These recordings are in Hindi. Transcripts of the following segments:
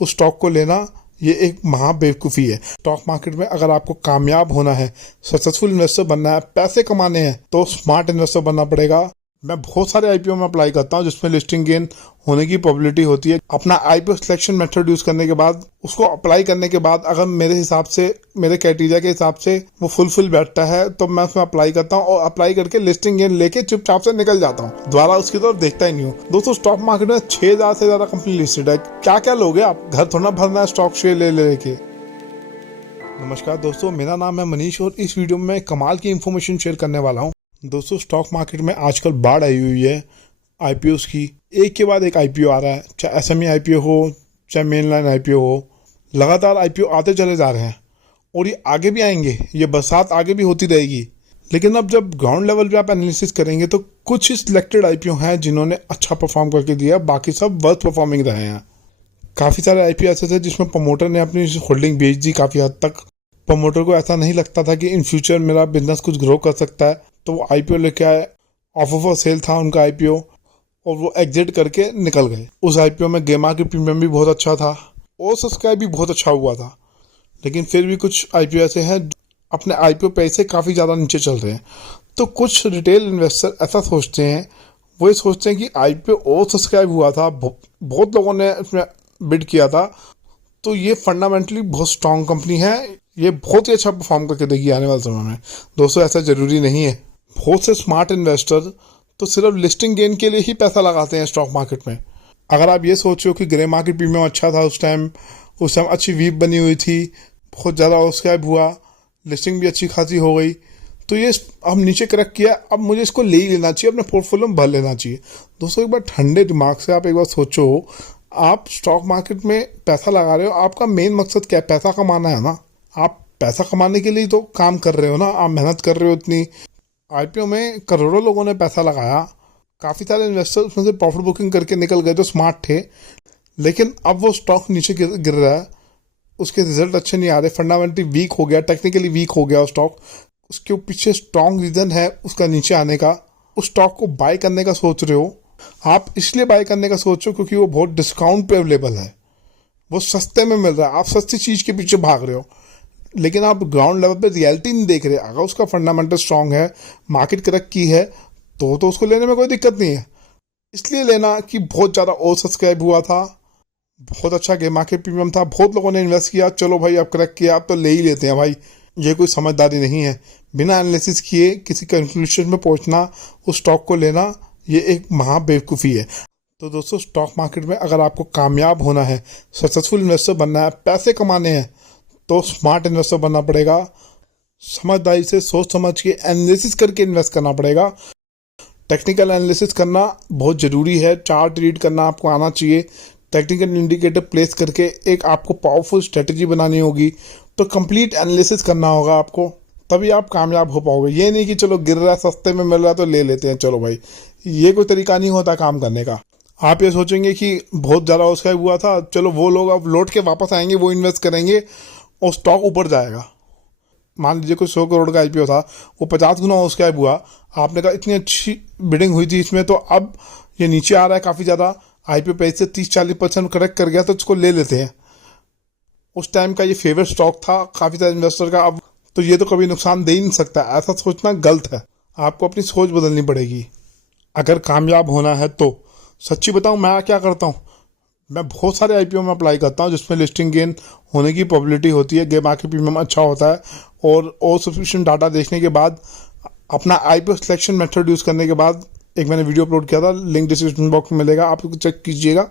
उस स्टॉक को लेना ये एक महा बेवकूफ़ी है। स्टॉक मार्केट में अगर आपको कामयाब होना है, सक्सेसफुल इन्वेस्टर बनना है, पैसे कमाने हैं तो स्मार्ट इन्वेस्टर बनना पड़ेगा। मैं बहुत सारे आईपीओ में अप्लाई करता हूं जिसमें लिस्टिंग गेन होने की प्रोबेबिलिटी होती है। अपना आईपीओ सिलेक्शन मेथड यूज करने के बाद, उसको अप्लाई करने के बाद अगर मेरे हिसाब से, मेरे क्राइटेरिया के हिसाब से वो फुलफिल बैठता है तो मैं उसमें अप्लाई करता हूं और अप्लाई करके लिस्टिंग गेन लेके चुपचाप से निकल जाता हूं। दोबारा उसकी तरफ देखता ही नहीं हूँ। दोस्तों, स्टॉक मार्केट में 6000 से ज्यादा कंपनी लिस्टेड है। क्या क्या लोगे आप? घर थोड़ा भरना है स्टॉक शेयर ले लेके। नमस्कार दोस्तों, मेरा नाम है मनीष और इस वीडियो में मैं कमाल की इंफॉर्मेशन शेयर करने वाला हूँ। दोस्तों, स्टॉक मार्केट में आजकल बाढ़ आई हुई है आईपीओस की। एक के बाद एक आईपीओ आ रहा है, चाहे एसएमई आईपीओ हो, चाहे मेन लाइन आईपीओ हो। लगातार आईपीओ आते चले जा रहे हैं और ये आगे भी आएंगे। ये बरसात आगे भी होती रहेगी। लेकिन अब जब ग्राउंड लेवल पे आप एनालिसिस करेंगे तो कुछ ही सिलेक्टेड आईपीओ हैं जिन्होंने अच्छा परफॉर्म करके दिया, बाकी सब वर्थ परफॉर्मिंग रहे हैं। काफ़ी सारे आईपीओ ऐसे थे जिसमें प्रमोटर ने अपनी होल्डिंग बेच दी काफ़ी हद तक। प्रमोटर को ऐसा नहीं लगता था कि इन फ्यूचर मेरा बिजनेस कुछ ग्रो कर सकता है, तो वो आईपीओ लेके आए। ऑफर फॉर सेल था उनका आईपीओ और वो एग्जिट करके निकल गए। उस आईपीओ में गेमा की प्रीमियम भी बहुत अच्छा था और सब्सक्राइब भी बहुत अच्छा हुआ था। लेकिन फिर भी कुछ आईपीओ ऐसे हैं अपने आईपीओ प्राइस से काफ़ी ज़्यादा नीचे चल रहे हैं। तो कुछ रिटेल इन्वेस्टर ऐसा सोचते हैं, वो ये सोचते हैं कि आईपीओ और सब्सक्राइब हुआ था, बहुत लोगों ने इसमें बिड किया था, तो ये फंडामेंटली बहुत स्ट्रांग कंपनी है, ये बहुत ही अच्छा परफॉर्म करके देगी आने वाले समय में। दोस्तों, ऐसा ज़रूरी नहीं है। बहुत से स्मार्ट इन्वेस्टर तो सिर्फ लिस्टिंग गेन के लिए ही पैसा लगाते हैं स्टॉक मार्केट में। अगर आप ये सोचो कि ग्रे मार्केट प्रीमियम अच्छा था उस टाइम अच्छी वीप बनी हुई थी, बहुत ज़्यादा सब्सक्राइब हुआ, लिस्टिंग भी अच्छी खासी हो गई, तो ये हम नीचे करेक्ट किया, अब मुझे इसको ले ही लेना चाहिए, अपने पोर्टफोलियो में भर लेना चाहिए। दोस्तों, एक बार ठंडे दिमाग से आप एक बार सोचो, आप स्टॉक मार्केट में पैसा लगा रहे हो, आपका मेन मकसद क्या है? पैसा कमाना है ना। आप पैसा कमाने के लिए तो काम कर रहे हो ना, आप मेहनत कर रहे हो इतनी। आईपीओ में करोड़ों लोगों ने पैसा लगाया, काफ़ी सारे इन्वेस्टर उसमें से प्रॉफिट बुकिंग करके निकल गए जो स्मार्ट थे। लेकिन अब वो स्टॉक नीचे गिर रहा है, उसके रिजल्ट अच्छे नहीं आ रहे, फंडामेंटली वीक हो गया, टेक्निकली वीक हो गया स्टॉक। उसके पीछे स्ट्रॉन्ग रीज़न है उसका नीचे आने का। उस स्टॉक को बाय करने का सोच रहे हो आप, इसलिए बाय करने का सोचो क्योंकि वो बहुत डिस्काउंट पे अवेलेबल है, वो सस्ते में मिल रहा है, आप सस्ती चीज़ के पीछे भाग रहे हो। लेकिन आप ग्राउंड लेवल पे रियलिटी नहीं देख रहे। अगर उसका फंडामेंटल स्ट्रांग है, मार्केट करेक्ट की है, तो उसको लेने में कोई दिक्कत नहीं है। इसलिए लेना कि बहुत ज़्यादा ओवर सब्सक्राइब हुआ था, बहुत अच्छा गेम मार्केट प्रीमियम था, बहुत लोगों ने इन्वेस्ट किया, चलो भाई अब करेक्ट किया, अब तो ले ही लेते हैं भाई। ये कोई समझदारी नहीं है। बिना एनालिसिस किए किसी कंक्लूजन में पहुंचना, उस स्टॉक को लेना, ये एक महा बेवकूफ़ी है। तो दोस्तों, स्टॉक मार्केट में अगर आपको कामयाब होना है, सक्सेसफुल इन्वेस्टर बनना है, पैसे कमाने हैं तो स्मार्ट इन्वेस्टर बनना पड़ेगा। समझदारी से सोच समझ के एनालिसिस करके इन्वेस्ट करना पड़ेगा। टेक्निकल एनालिसिस करना बहुत ज़रूरी है, चार्ट रीड करना आपको आना चाहिए, टेक्निकल इंडिकेटर प्लेस करके एक आपको पावरफुल स्ट्रेटजी बनानी होगी, तो कंप्लीट एनालिसिस करना होगा आपको, तभी आप कामयाब हो पाओगे। ये नहीं कि चलो गिर रहा है, सस्ते में मिल रहा है तो ले लेते हैं, चलो भाई, ये कोई तरीका नहीं होता काम करने का। आप ये सोचेंगे कि बहुत ज़्यादा उसका हुआ था, चलो वो लोग अब लौट के वापस आएंगे, वो इन्वेस्ट करेंगे और स्टॉक ऊपर जाएगा। मान लीजिए कोई 100 करोड़ का आईपीओ था, वो 50 गुना उसका हुआ, आपने कहा इतनी अच्छी बिडिंग हुई थी इसमें, तो अब ये नीचे आ रहा है काफ़ी ज़्यादा, आईपीओ प्राइस से 30-40% करेक्ट कर गया, तो इसको ले लेते हैं। उस टाइम का ये फेवरेट स्टॉक था काफ़ी सारे इन्वेस्टर का, अब तो ये तो कभी नुकसान दे ही नहीं सकता। ऐसा सोचना गलत है, आपको अपनी सोच बदलनी पड़ेगी अगर कामयाब होना है तो। सच्ची बताऊं, मैं क्या करता हूं, मैं बहुत सारे आईपीओ में अप्लाई करता हूं जिसमें लिस्टिंग गेन होने की प्रोबेबिलिटी होती है, गेम मार्केट प्रीमियम अच्छा होता है, और सफिशिएंट डाटा देखने के बाद, अपना आईपीओ सिलेक्शन मेथड यूज़ करने के बाद, एक मैंने वीडियो अपलोड किया था, लिंक डिस्क्रिप्शन बॉक्स में मिलेगा, आप चेक कीजिएगा।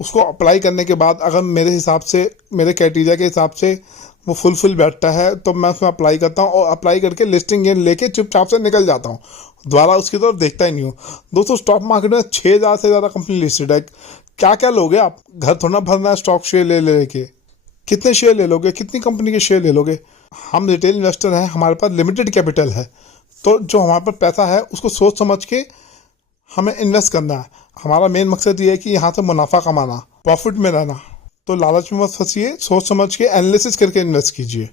उसको अप्लाई करने के बाद अगर मेरे हिसाब से, मेरे क्राइटेरिया के हिसाब से वो फुलफिल बैठता है तो मैं उसमें अप्लाई करता हूँ और अप्लाई करके लिस्टिंग गेन लेके चुपचाप से निकल जाता हूँ। दोबारा उसकी तरफ देखता ही नहीं हूँ। दोस्तों, स्टॉक मार्केट में 6000 से ज़्यादा कंपनी लिस्टेड है। क्या क्या लोगे आप? घर थोड़ा भरना है स्टॉक शेयर ले लेके। कितने शेयर ले लोगे? कितनी कंपनी के शेयर ले लोगे? हम रिटेल इन्वेस्टर हैं, हमारे पास लिमिटेड कैपिटल है, तो जो हमारे पास पैसा है उसको सोच समझ के हमें इन्वेस्ट करना है। हमारा मेन मकसद ये है कि यहाँ से मुनाफा कमाना, प्रॉफिट में रहना। तो लालच में मत फंसिए, सोच समझ के एनालिसिस करके इन्वेस्ट कीजिए।